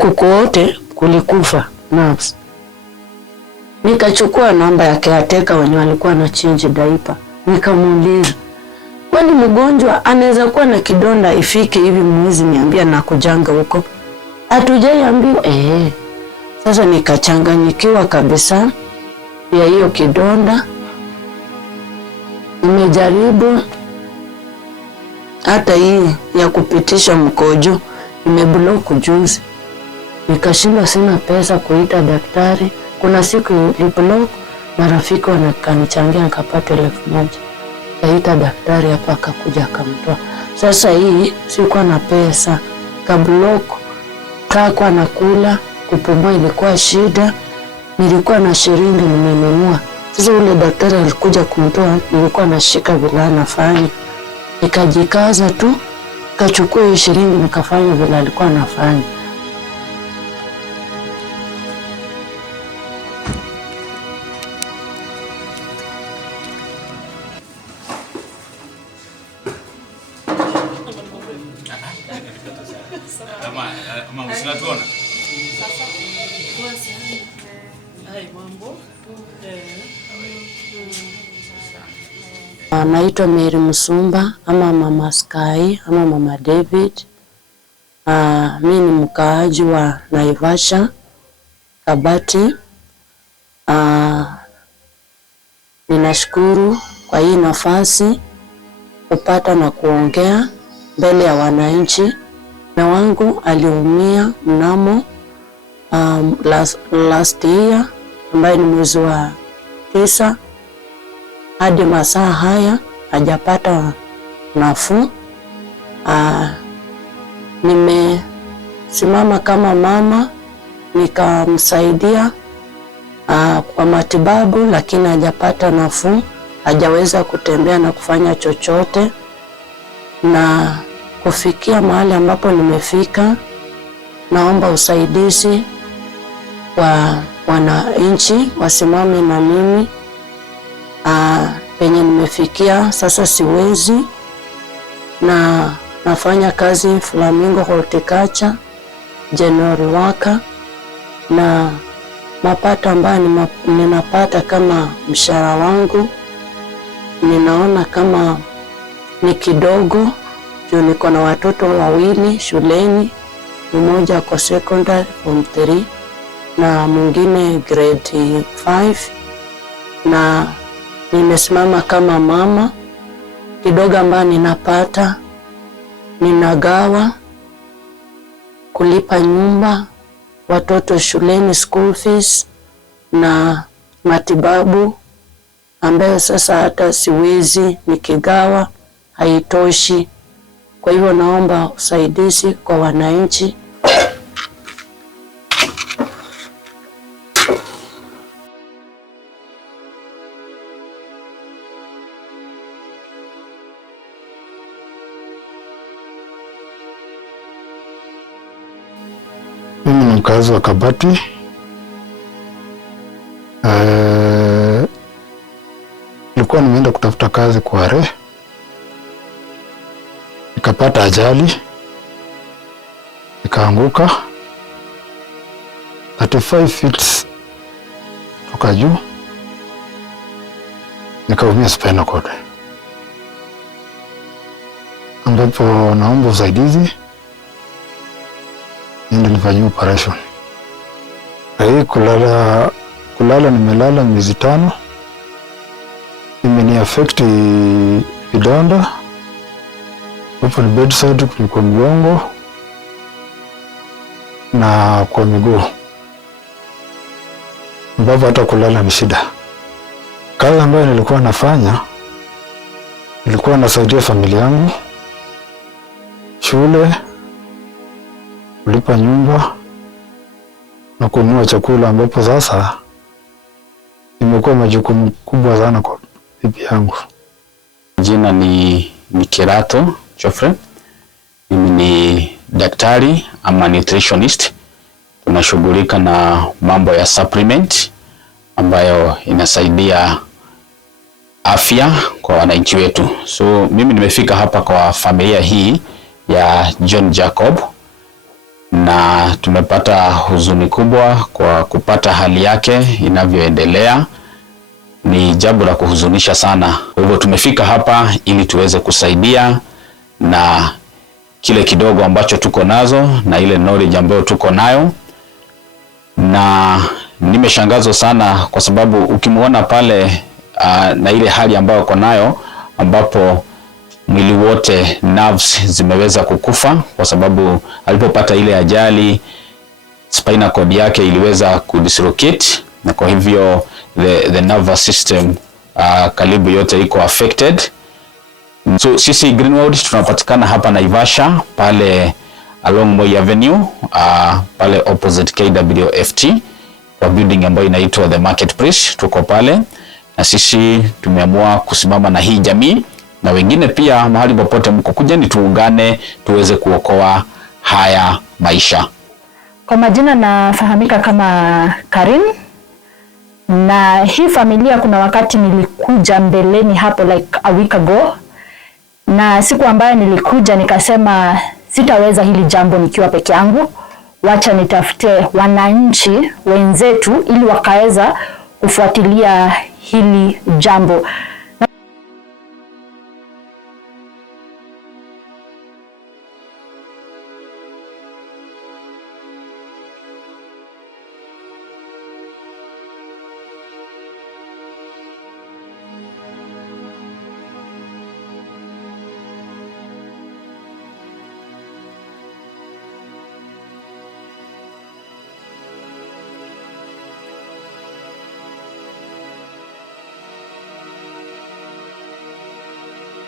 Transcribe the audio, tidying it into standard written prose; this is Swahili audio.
kuku wote kulikufa nerves. Nikachukua namba ya caretaker wenye walikuwa na change diaper. Nikamuuliza, kwani mgonjwa anaweza kuwa na kidonda ifike hivi mwezi niambia na kujanga huko? Hatujaiambiwa. Sasa nikachanganyikiwa kabisa ya hiyo kidonda. Nimejaribu hata hii ya kupitisha mkojo nimeblock juzi. Nikashindwa, sina pesa kuita daktari. Kuna siku niliblock, marafiki wakanichangia nikapata 1000. Kaita daktari hapa akakuja akamtoa. Sasa hii sikuwa na pesa. Kablock, kwa nakula, kupumua ilikuwa shida. Nilikuwa na shilingi nimenunua. Sasa ule daktari alikuja kumtoa, nilikuwa nashika vile anafanya. Nikajikaza tu, kachukua hiyo shilingi nikafanya vile alikuwa anafanya. Mama usinatuona? Naitwa Mary Musumba ama Mama Sky ama Mama David. Mimi ni mkaaji wa Naivasha, Kabati. Ninashukuru kwa hii nafasi kupata na kuongea mbele ya wananchi. Mume wangu aliumia mnamo last year ambaye ni mwezi wa 9. Hadi masaa haya hajapata nafuu. Nimesimama kama mama nikamsaidia kwa matibabu, lakini hajapata nafuu. Hajaweza kutembea na kufanya chochote, na kufikia mahali ambapo nimefika, naomba usaidizi wa wananchi wasimame na mimi. Penye nimefikia sasa siwezi, na nafanya kazi Flamingo Horticulture January waka, na mapato ambayo ninapata kama mshahara wangu ninaona kama ni kidogo, juu niko na watoto wawili shuleni, mmoja kwa secondary form 3 na mwingine grade 5, na nimesimama kama mama. Kidogo ambayo ninapata ninagawa kulipa nyumba, watoto shuleni school fees na matibabu ambayo sasa hata siwezi, nikigawa haitoshi. Kwa hivyo naomba usaidizi kwa wananchi. Mimi ni mkazi wa Kabati. Nilikuwa nimeenda kutafuta kazi Kware, nikapata ajali, nikaanguka 35 feet toka juu, nikaumia spinal cord, ambapo naomba usaidizi ndio nifanywe operation. Kulala nimelala miezi 5. Imeni affect vidonda hapo ni bedside, kwa mgongo na kwa miguu, ambapo hata kulala ni shida. Kazi ambayo nilikuwa nafanya, nilikuwa nasaidia familia yangu, shule, kulipa nyumba na kununua chakula, ambapo sasa imekuwa majukumu kubwa sana kwa bibi yangu. Jina ni Kirato Geoffrey. Mimi ni daktari ama nutritionist. Tunashughulika na mambo ya supplement ambayo inasaidia afya kwa wananchi wetu. So mimi nimefika hapa kwa familia hii ya John Jacob na tumepata huzuni kubwa kwa kupata hali yake inavyoendelea. Ni jambo la kuhuzunisha sana. Kwa hivyo tumefika hapa ili tuweze kusaidia na kile kidogo ambacho tuko nazo na ile knowledge ambayo tuko nayo, na nimeshangazwa sana kwa sababu ukimuona pale na ile hali ambayo uko nayo, ambapo mwili wote nerves zimeweza kukufa kwa sababu alipopata ile ajali spinal cord yake iliweza kudislocate, na kwa hivyo the nervous system karibu yote iko affected. So sisi Greenwood tunapatikana hapa Naivasha pale along Moi Avenue, pale opposite KWFT kwa building ambayo inaitwa The Marketplace. Tuko pale na sisi tumeamua kusimama na hii jamii, na wengine pia mahali popote mko, kujeni tuungane tuweze kuokoa haya maisha. Kwa majina nafahamika kama Karin, na hii familia kuna wakati nilikuja mbeleni hapo like a week ago, na siku ambayo nilikuja nikasema sitaweza hili jambo nikiwa peke yangu, wacha nitafute wananchi wenzetu ili wakaweza kufuatilia hili jambo.